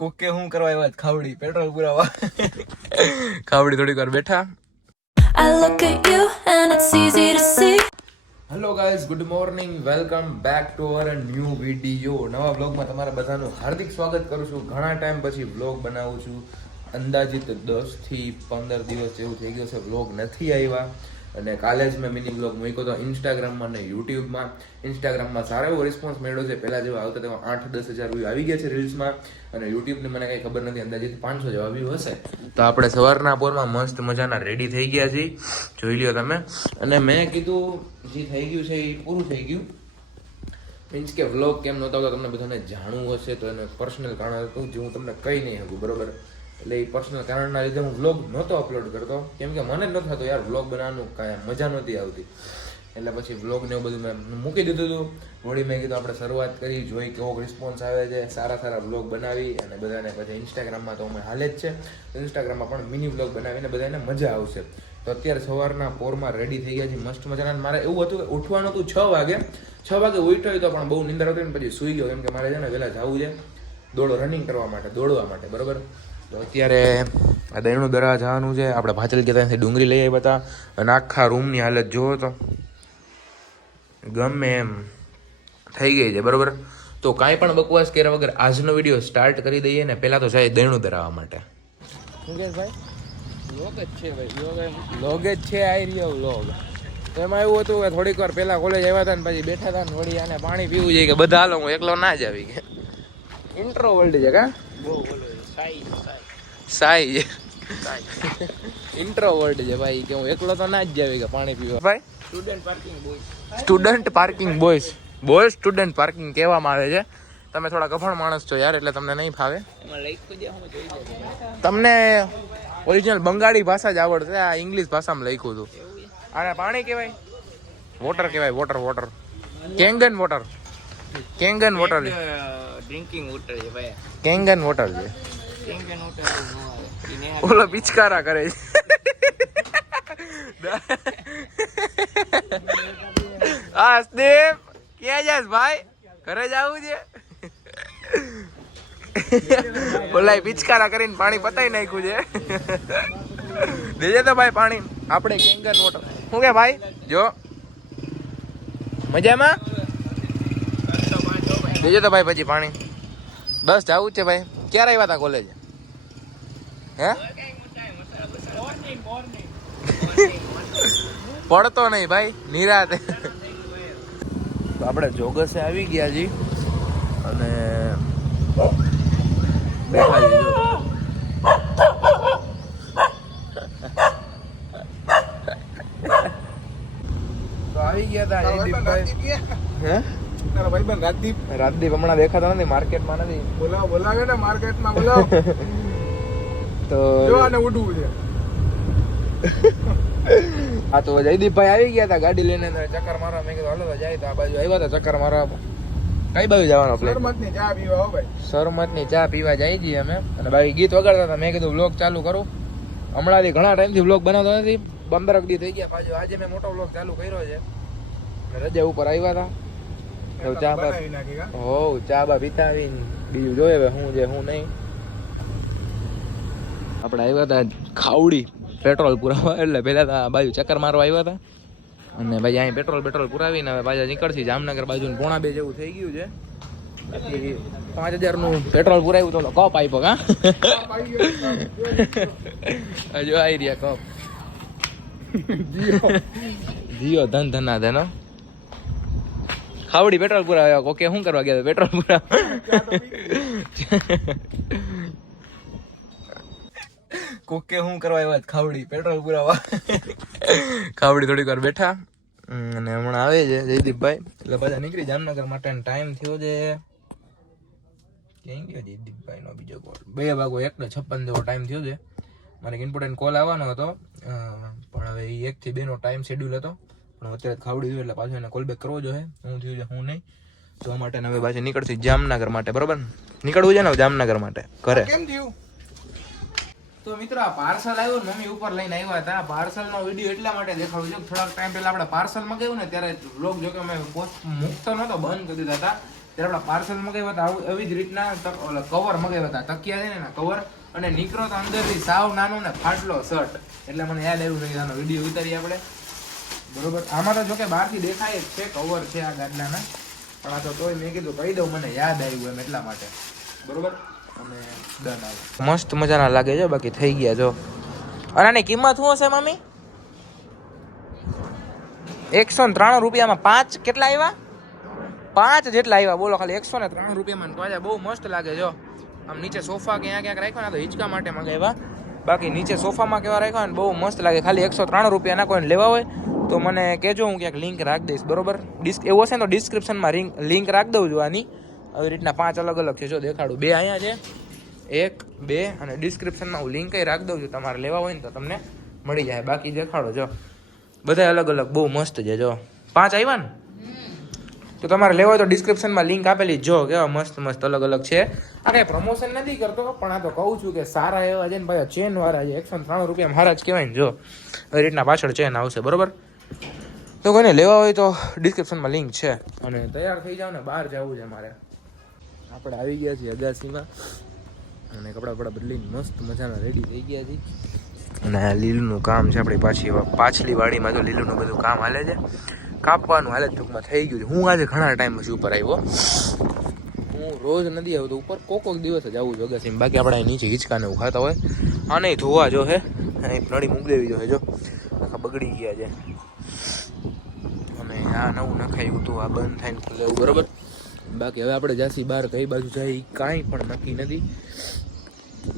કોકે હું કરવા આવ્યા ખાવડી પેટ્રોલ પુરાવા ખાવડી થોડીક વાર બેઠા. I look at you and it's easy to see. Hello guys, good morning, welcome back to our new video. નવા વ્લોગમાં તમારા બધાનું હાર્દિક સ્વાગત કરું છું. ઘણા ટાઈમ પછી વ્લોગ બનાવું છું. અંદાજિત 10 થી 15 દિવસ જેવું થઈ ગયો છે વ્લોગ નથી આવ્યા. અને કાલે જ મેં મિની વ્લોગ મૂક્યો હતો ઇન્સ્ટાગ્રામમાં અને યુટ્યુબમાં. ઇન્સ્ટાગ્રામમાં સારો એવો રિસ્પોન્સ મળ્યો છે. પહેલાં જેવા આવતા તેમાં 8-10 હજાર વ્યૂ આવી ગયા છે રીલ્સમાં. અને યુટ્યુબની મને કંઈ ખબર નથી, અંદાજિત 500 જેવા વ્યૂ હશે. તો આપણે સવારના પોરમાં મસ્ત મજાના રેડી થઈ ગયા છીએ, જોઈ લ્યો તમે. અને મેં કીધું જે થઈ ગયું છે એ પૂરું થઈ ગયું. મીન્સ કે વ્લોગ કેમ નહોતા આવતા તમને બધાને જાણવું હશે, તો એને પર્સનલ કારણ હતું જે હું તમને કહી નહીં શકું, બરોબર. એટલે એ પર્સનલ કારણના લીધે હું વ્લોગ નહોતો અપલોડ કરતો, કેમ કે મને જ નહોતું થતું યાર વ્લોગ બનાવવાનું, કાંઈ મજા નહોતી આવતી. એટલે પછી વ્લોગ ને એવું બધું મેં મૂકી દીધું હતું. વળી મેં કીધું આપણે શરૂઆત કરી, જોઈ કેવો રિસ્પોન્સ આવે છે, સારા વ્લોગ બનાવી અને બધાને પછી ઇન્સ્ટાગ્રામમાં તો અમે હાલે જ છે, ઇન્સ્ટાગ્રામમાં પણ મિની વ્લોગ બનાવીને બધાને મજા આવશે. તો અત્યારે સવારના પોરમાં રેડી થઈ ગયા છે મસ્ત મજાના. મારે એવું હતું કે ઉઠવાનું હતું 6 વાગે ઉઠ્યો તો પણ બહુ નિંદર હતી ને પછી સૂઈ ગયો, કેમ કે મારે છે ને વહેલા જવું છે રનિંગ કરવા માટે, દોડવા માટે, બરોબર. તો અત્યારે આ દહીણું દરા જવાનું છે. આપણે ભાંચલ ગયા ત્યાંથી ડુંગળી લઈ આવ્યા હતા અને આખા રૂમની હાલત જોવો તો ગમે એમ થઈ ગઈ છે, બરોબર. તો કાંઈ પણ બકવાસ કર્યા વગર આજનો વિડીયો સ્ટાર્ટ કરી દઈએ ને. પહેલાં તો જાય દહીણું ધરાવવા માટે. શું કહે ભાઈ? વ્લોગ જ છે ભાઈ, વ્લોગ જ છે. આવી રહ્યો વ્લોગ. તો એમાં એવું હતું કે થોડીક વાર પહેલાં કોલેજ આવ્યા હતા ને પછી બેઠા હતા ને વળી આને પાણી પીવું જોઈએ કે બધા હાલો, હું એકલો ના જ આવી ગયા. ઇન્ટ્રો વર્લ્ડ છે કા સાઈ ઇન્ટ્રો વર્લ્ડ છે ભાઈ, કે હું એકલો તો ના જ જાવી કે પાણી પીવા. ભાઈ student parking boys student parking કહેવામાં આવે છે. તમે થોડા ગફણ માણસ છો યાર, એટલે તમને નહીં ફાવે. તમને ઓરિજિનલ બંગાળી ભાષા જ આવડશે, આ ઇંગ્લિશ ભાષામાં લખ્યું હતું. આને પાણી કહેવાય, વોટર કહેવાય, water Kangen water drinking water છે ભાઈ, કેંગન વોટર છે. કેંગન વોટર ઓલો પિચકારા કરે છે. હસદેવ ક્યાં જાસ ભાઈ? ઘરે જવું છે. ઓલા પિચકારા કરીને પાણી પતાઈ નાખ્યું છે. દેજે તો ભાઈ પાણી, આપણે કેંગન વોટર. શું કે ભાઈ? જો મજામાં દેજે તો ભાઈ પછી પાણી. બસ જવું જ છે ભાઈ. ક્યારે આવ્યા હતા કોલેજ? હે પડતો નહીં ભાઈ, નિરાતે. તો આપણે જોગસે આવી ગયા જી અને બેઠા જી. તો આવી ગયા હતા જયદીપભાઈ. હે તારા ભાઈબંધ રાજદીપ હમણાં દેખાતા નથી, માર્કેટમાં નથી. બોલાવે ને માર્કેટમાં બોલાવ. તો જો આને ઉડવું છે. હા, તો જયદીપભાઈ આવી ગયા હતા ગાડી લઈને ચક્કર મારવા. મેં કીધું હાલો તો જાય. તો આ બાજુ આવ્યા હતા ચક્કર મારવા. કઈ બાજુ જવાનો પ્લાન? શરમતની ચા પીવા હો ભાઈ. શરમતની ચા પીવા જાય છીએ અમે. અને ભાઈ ગીત વગાડતા હતા. મેં કીધું વ્લોગ ચાલુ કરું. હમણાંથી ઘણા ટાઈમથી વ્લોગ બનાવતો નથી, 15 દી થઈ ગયા. પાછું આજે મેં મોટો વ્લોગ ચાલુ કર્યો છે. રજા ઉપર આવ્યા હતા, ચા બા પીતા આવીને બીજું જોઈએ હવે શું છે શું નહીં. આપણે આવ્યા હતા ખાવડી પેટ્રોલ પુરાવા, એટલે પહેલા તો આ બાજુ ચક્કર મારવા આવ્યા હતા. અને ભાઈ અહીં પેટ્રોલ પુરાવીને હવે પાછા નીકળશે જામનગર બાજુ. 1:45 જેવું થઈ ગયું છે. બાકી 5000 પેટ્રોલ પુરાવ્યું તો કપ આપ્યો. કા હજુ આવી રહ્યા કપ. જીઓ ધન ધનો ખાવડી પેટ્રોલ પુરાવ્યા. કોકે શું કરવા ગયા પેટ્રોલ પુરાવા? કોકે શું કરવા આવ્યા ખાવડી પેટ્રોલ પુરાવા. ખાવડી થોડીક વાર બેઠા અને હમણાં આવે છે જયદીપભાઈ, એટલે બધા નીકળી જામનગર માટે. ટાઈમ થયો છે ક્યાં ગયો જયદીપભાઈ નો બીજો કોલ? 2:56 જેવો ટાઈમ થયો છે. મારે એક ઇમ્પોર્ટન્ટ કોલ આવવાનો હતો, પણ હવે એ 1 થી 2 નો ટાઈમ શેડ્યુલ હતો. પણ અત્યારે ખાવડી જોઈએ એટલે પાછો એને કોલ બેક કરવો જોઈએ, શું થયું છે શું નહીં. તો માટે હવે પાછી નીકળશે જામનગર માટે, બરોબર. નીકળવું છે ને જામનગર માટે ઘરે. કેમ થયું? તો મિત્રો આ પાર્સલ આવ્યું, મમ્મી ઉપર લઈને આવ્યા હતા. પાર્સલનો વિડીયો એટલા માટે દેખાડું છું, થોડાક ટાઈમ પહેલા આપણે પાર્સલ મંગાવ્યું ને ત્યારે વ્લોગ જો કે અમે પોસ્ટ મૂકતો નહોતો, બંધ કરી દીધા હતા. ત્યારે આપણા પાર્સલ મગાવ્યા હતા એવી જ રીતના કવર મગાવ્યા હતા, તકિયા છે ને કવર, અને નીકળો તો અંદરથી સાવ નાનો ને ફાટલો શર્ટ. એટલે મને યાદ આવ્યું નહીં, આનો વિડીયો ઉતારી આપણે. બરોબર, આમાં તો જોકે બહારથી દેખાય જ છે કવર છે આ ગાડલાના, પણ આ તો તોય મેં કીધું કહી દઉં, મને યાદ આવ્યું એમ એટલા માટે. બરોબર, અને ડન આવે. મસ્ત મજાના લાગે છે, બાકી થઈ ગયા જો. અને આની કિંમત શું હશે મામી? 193 રૂપિયામાં 5 કેટલા આવ્યા? 5 જેટલા આવ્યા, બોલો. ખાલી 103 રૂપિયામાં. તો આજે બહુ મસ્ત લાગે જો. આમ નીચે સોફા ક્યાંક રાખ્યો ને, તો હિંચકા માટે મંગાવ્યા. બાકી નીચે સોફામાં કેવા રાખ્યા ને, બહુ મસ્ત લાગે. ખાલી 103 રૂપિયાના. કોઈને લેવા હોય તો મને કહેજો, હું ક્યાંક લિંક રાખી દઈશ. બરોબર, એવું હશે ને તો ડિસ્ક્રિપ્શનમાં લિંક રાખી દઉં છું આની. આવી રીતના 5 અલગ અલગ છે જો, દેખાડું. 2 અહીંયા છે, 1 2, અને ડિસ્ક્રિપ્શનમાં હું લિંક રાખી દઉં છું. તમારે લેવા હોય ને તો તમને મળી જાય. બાકી દેખાડો જો, બધા અલગ અલગ બહુ મસ્ત છે જો. 5 આવ્યા ને, તો તમારે લેવા હોય તો ડિસ્ક્રિપ્શનમાં લિંક આપેલી જો. કેવા મસ્ત મસ્ત અલગ અલગ છે. આ કંઈ પ્રમોશન નથી કરતો, પણ આ તો કહું છું કે સારા એવા છે ને ભાઈ. ચેન વાળા છે, 103 રૂપિયા મારા જ કહેવાય ને જો. આવી રીતના પાછળ ચેન આવશે. બરોબર, તો કોઈને લેવા હોય તો ડિસ્ક્રિપ્શનમાં લિંક છે. અને તૈયાર થઈ જાવ ને, બહાર જવું છે મારે. આપણે આવી ગયા છીએ અગાસીમાં, અને કપડાં બદલીને મસ્ત મજાના રેડી થઈ ગયા છીએ. અને લીલુંનું કામ છે આપણી પાછલી વાડીમાં. તો લીલુંનું બધું કામ હાલે છે, કાપવાનું હાલે ટૂંકમાં થઈ ગયું છે. હું આજે ઘણા ટાઈમ પછી ઉપર આવ્યો. હું રોજ નથી આવતો ઉપર, કોક દિવસ જ આવું છું અગાસીમાં. બાકી આપણે નીચે હિંચકાને એવું ખાતા હોય. આ નહીં ધોવા જો હે, અહીં નળી મૂકી દેવી જોઈએ જો, આખા બગડી ગયા છે. અને આ નવું નખાયું હતું, આ બંધ થાય ને ખુલે એવું. બરોબર, બાકી હવે આપણે જાસી બહાર કઈ બાજુ જાય કાંઈ પણ નક્કી નથી.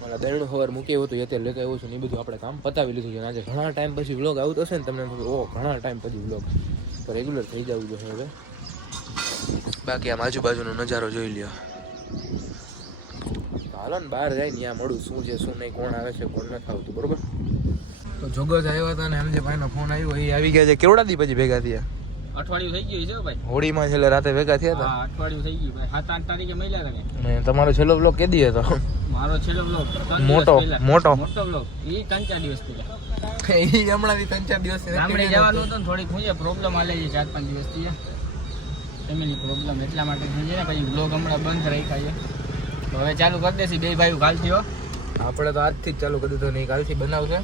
મારા દરણું ખબર મૂકી હતું, અત્યારે લેતા આવ્યો છું ને, એ બધું આપણે કામ પતાવી લીધું છે. આજે ઘણા ટાઈમ પછી વ્લોગ આવતો હશે ને, તમને ઘણા ટાઈમ પછી વ્લોગ તો રેગ્યુલર થઈ જવું જોઈએ હવે. બાકી આમ આજુબાજુનો નજારો જોઈ લ્યો. હાલો ને બહાર જાય ને, ત્યાં મળું શું છે શું નહીં, કોણ આવે છે કોણ નથી આવતું. બરોબર, તો જોગજ આવ્યા હતા ને, એમ જે ભાઈનો ફોન આવ્યો એ આવી ગયા છે. કેવડા દી પછી ભેગા થયા? અઠવાડિયું થઈ ગયું છે ભાઈ. હોળીમાં છેલ્લે રાતે ભેગા થયા હતા. હા, અઠવાડિયું થઈ ગયું ભાઈ. 7-8 તારીખે મળ્યા હતા. અને તમારો છેલ્લો વ્લોગ કે દી હતો? મારો છેલ્લો વ્લોગ મોટો વ્લોગ એ 3-4 દિવસ પહેલા. એ હમણાં 3-4 દિવસ ગામડે જવાનું હતું ને, થોડીક શું છે પ્રોબ્લેમ હાલે છે 4-5 દિવસથી ફેમિલી પ્રોબ્લેમ, એટલા માટે થઈ જાય ને. પછી વ્લોગ હમણાં બંધ રાખ્યા છે, તો હવે ચાલુ કરી દેશે બે ભાઈઓ કાલથી. આપણે તો આજથી જ ચાલુ કરી દીધું, નહીં કાલથી બનાવશે.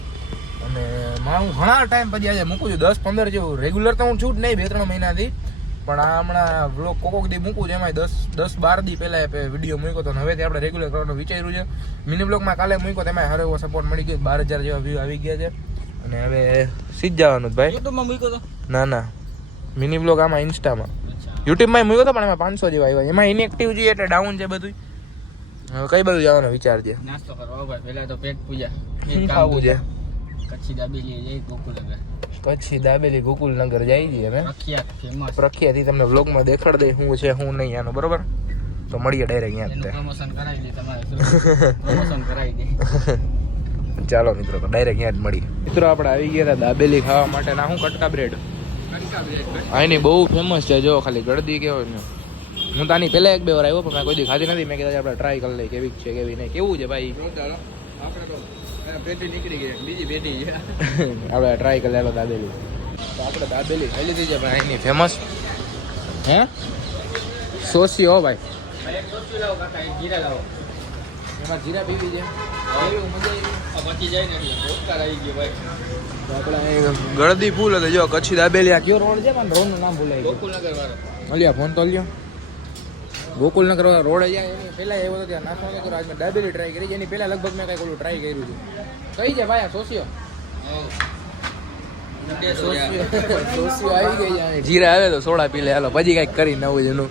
અને હું ઘણા ટાઈમ પછી આજે મૂકું છું, 10-15 જેવું. રેગ્યુલર તો હું છું જ નહીં 2-3 મહિનાથી, પણ આ હમણાં વ્લોગ કોક દી મૂકું છું. એમાં 10-12 દી પહેલાં વિડીયો મૂક્યો હતો, હવેથી આપણે રેગ્યુલર કરવાનું વિચાર્યું છે. મિની બ્લોગમાં કાલે મૂક્યો, તેમાં સારો એવો સપોર્ટ મળી ગયો, 12,000 જેવા વ્યૂ આવી ગયા છે. અને હવે સીધ જવાનું જ ભાઈ. યુટ્યુબમાં મૂક્યો તો? ના, મિની બ્લોગ આમાં ઇન્સ્ટામાં. યુટ્યુબમાં મૂક્યો હતો પણ એમાં 500 જેવા આવ્યા. એમાં ઇનએક્ટિવ છે એટલે ડાઉન છે બધું. હવે કઈ બધું જવાનો વિચાર છે? નાસ્તો કરવા ભાઈ, પહેલા તો પેટ પૂજા. ખાવું છે કચ્છી દાબેલી જઈ ગોકુલનગર. કચ્છી દાબેલી ગોકુલનગર જાય છે અમે. પ્રખ્યાત તમને વ્લોગમાં દેખાડ દે શું છે શું નહીં આનું. બરોબર, તો મળીએ ડાયરેક્ટ અહીંયા. પ્રમોશન કરાવી દે તમારે. પ્રમોશન કરાવી દે. ચાલો મિત્રો, તો ડાયરેક્ટ અહીંયા જ મળીએ. મિત્રો આપણે આવી ગયા હતા દાબેલી ખાવા માટે. ના હું કટકા બ્રેડ અહીંની બહુ ફેમસ છે જો. ખાલી ગળદી કેવો ને, હું તાની પહેલા 1-2 વાર આવ્યો, પણ મેં કોઈ દી ખાધી નથી. મેં કીધું આપણે ટ્રાય કરી લઈએ કેવી છે કેવી નહીં. કેવું છે ભાઈ? પેટી નીકળી ગઈ, બીજી પેટી છે. આપણે ટ્રાય કરી લેલો દાબેલી. તો આપણે દાબેલી ખાઈ લીધી છે ભાઈ અહીંની ફેમસ. હે સોસી હો ભાઈ, જીરા લાવો. એમાં જીરા પીવી છે. પછી જાય ને એટલે રોજગાર આવી ગયો ભાઈ. આપણે ગળદી ફૂલ હતી જો. કચ્છી દાબેલી. આ કયો રોડ છે? પણ રોડનું નામ ભૂલાઈ ગયું. ગોકુલનગર વાળો. અલ્યા ફોન તો લ્યો. ગોકુલનગર વાળા રોડ જાય એની પહેલા એવો હતો ત્યાં નાસ્તો કર્યો. આજ મેં દાબેલી ટ્રાય કરી. એની પહેલા લગભગ મેં કઈ ઓલું ટ્રાય કર્યું છે. કઈ છે ભાઈ આ સોસીઓ? સોસીઓ આવી ગઈ છે. જીરા આવે તો સોડા પી લે. હાલો પછી કઈક કરી નવું જ એનું.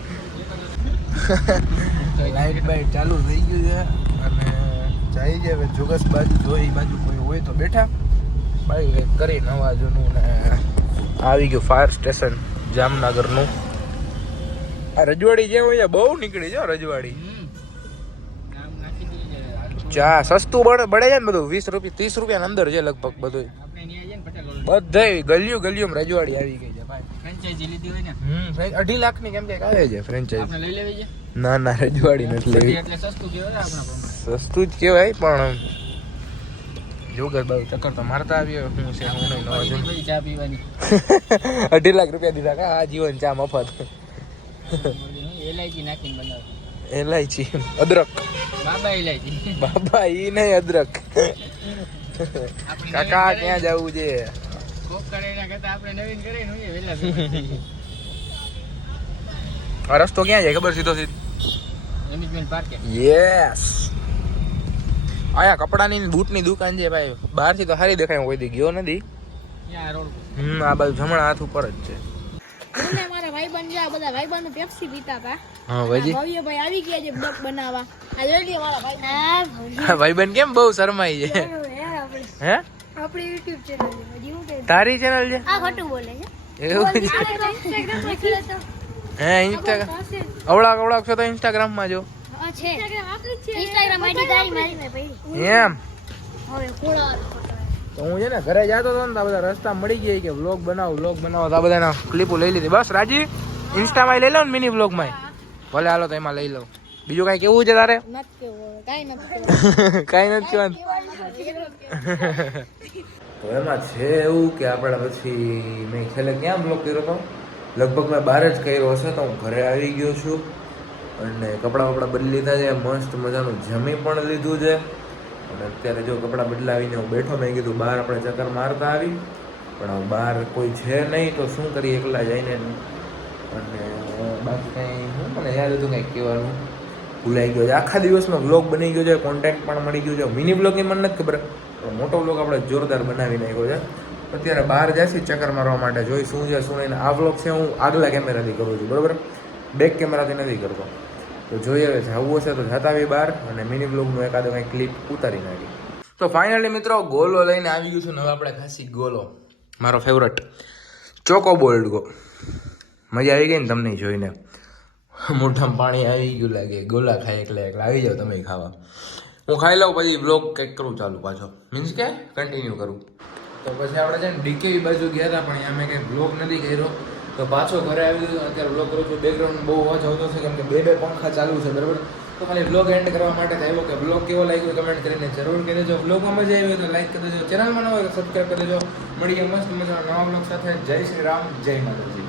લાઈટ બાઈટ ચાલુ થઈ ગયું છે અને જાય છે હવે જોગસ બાજુ. જોઈ બાજુ કોઈ હોય તો બેઠા. બાકી કંઈક કરી નવા જૂનું. ને આવી ગયું ફાયર સ્ટેશન જામનગરનું. આ રજવાડી જે હોય બહુ નીકળી છે રજવાડી. ચા સસ્તું બળે છે ને બધું. 20 રૂપિયા 30 રૂપિયા અંદર છે લગભગ બધું. બધે ગલિયું રજવાડી આવી ગઈ છે ભાઈ. ફ્રેન્ચાઇઝી લીધી હોય ને. 2.5 લાખની કેમ કે આવે છે ફ્રેન્ચાઇઝી. આપણે લઈ લેવી છે. ના રજવાડી નથી લેવી. એટલે સસ્તું કહેવાય આપણા પ્રમાણે. સસ્તું જ કહેવાય, પણ જોગર બાજુ ચક્કર તો મારતા આવ્યો. શું છે હું નહીં નવા જૂન. બધી ચા પીવાની. 2.5 લાખ રૂપિયા દીધા કા આ જીવન ચા મફત. ઇલાયચી નાખીને બનાવે. એલાયચી અદરક બાબા ઇલાયચી. બાબા ઈ નહીં અદરક આપણી કાકા નવીન ક્યાં જવું છે કોક કરે એના કરતા આપણે નવીન કરીને હોઈએ વહેલા ભેગા. આ રસ્તો ક્યાં જાય ખબર સીધો સીધો એમ્યુઝમેન્ટ પાર્કે. યસ આયા કપડાની ને બૂટની દુકાન છે ભાઈ બહારથી તો સારી દેખાય હું કોઈ દી ગયો નથી ત્યાં રોડ આ બાજુ જમણા હાથ ઉપર જ છે મને મારા ભાઈબંધ છે, આ બધા ભાઈબંધો પેપ્સી પીતા હતા. હા ભાઈજી ભવ્યભાઈ આવી ગયા છે બ્લોગ બનાવવા. આ જોઈ લ્યો મારા ભાઈ. હા ભાઈબંધ કેમ બહુ શરમાઈ છે હે આપણી YouTube ચેનલ છે. હજી હું કે તારી ચેનલ છે આ ખોટું બોલે છે. એવું છે Instagram પર ખીલે તો હે ઇન્સ્ટાગ્રામ અવળાક છો તો ઇન્સ્ટાગ્રામ માં જો હા છે. Instagram ID તારી મારી મેં પડી. એમ હવે ખોળા તો હું છે ને ઘરે જતો હતો ને તો આ બધા રસ્તા મળી ગયા કે વ્લોગ બનાવો તો આ બધાના ક્લિપો લઈ લીધી બસ રાજી ઇન્સ્ટામાં લઈ લો ને મિની વ્લોગમાં ભલે હાલો તો એમાં લઈ લો બીજું કાંઈ કેવું છે તારે નથી કેવું કાઈ નથી કાંઈ નથી કહેવાનું તો એમાં છે એવું કે આપણે પછી મેં છેલ્લે ક્યાં બ્લોગ કર્યો હતો લગભગ મેં બહાર જ કર્યો હશે તો હું ઘરે આવી ગયો છું અને કપડાં બદલી લીધા છે મસ્ત મજાનું જમી પણ લીધું છે અને અત્યારે જો કપડાં બદલાવીને હું બેઠો મેં કીધું બહાર આપણે ચક્કર મારતા આવી પણ હવે બહાર કોઈ છે નહીં તો શું કરીએ એકલા જઈને અને બાકી કંઈ હું મને યાદ હતું કંઈક કહેવાનું ભૂલાઈ ગયો છે આખા દિવસમાં વ્લોગ બની ગયો છે કોન્ટેન્ટ પણ મળી ગયું છે મિની વ્લોગની મને નથી ખબર પણ મોટો વ્લોગ આપણે જોરદાર બનાવી નાખ્યો છે અત્યારે બહાર જઈશું ચક્કર મારવા માટે જોઈ શું છે શું નહીં આ વ્લોગ છે હું આગલા કેમેરાથી કરું છું બરાબર બેક કેમેરાથી નથી કરતો તો જોઈએ હવે જવું હશે તો જતા આવી બહાર અને મિની વ્લોગનું એકાદો કંઈક ક્લિપ ઉતારી નાખી તો ફાઇનલી મિત્રો ગોલો લઈને આવી ગયું છું ને હવે આપણે ખાસી ગોલો મારો ફેવરેટ ચોકો બોલ્ડ ગો મજા આવી ગઈ ને તમને જોઈને મોઢામાં પાણી આવી ગયું લાગે ગોલા ખાય એકલા આવી જાવ તમે ખાવા હું ખાઈ લઉં પછી બ્લોગ કંઈક કરું ચાલુ પાછો મીન્સ કે કન્ટિન્યુ કરું તો પછી આપણે છે ને ડીકેવી બાજુ ગયા હતા પણ અહીંયા મેં કંઈ બ્લોગ નથી કર્યો તો પાછો ઘરે આવી ગયો અત્યારે બ્લોગ કરું છું બેકગ્રાઉન્ડ બહુ અવાજ આવતો છે કેમ કે બે પંખા ચાલુ છે બરાબર તો ખાલી બ્લોગ એન્ડ કરવા માટે થયેલો કે બ્લોગ કેવો લાગ્યો કમેન્ટ કરીને જરૂર કહી દેજો બ્લોગમાં મજા આવી હોય તો લાઈક કરી દેજો ચેનલમાં ન હોય તો સબસ્ક્રાઈબ કરી દેજો મળીએ મસ્ત મજાના નવા બ્લોગ સાથે જય શ્રી રામ જય માતાજી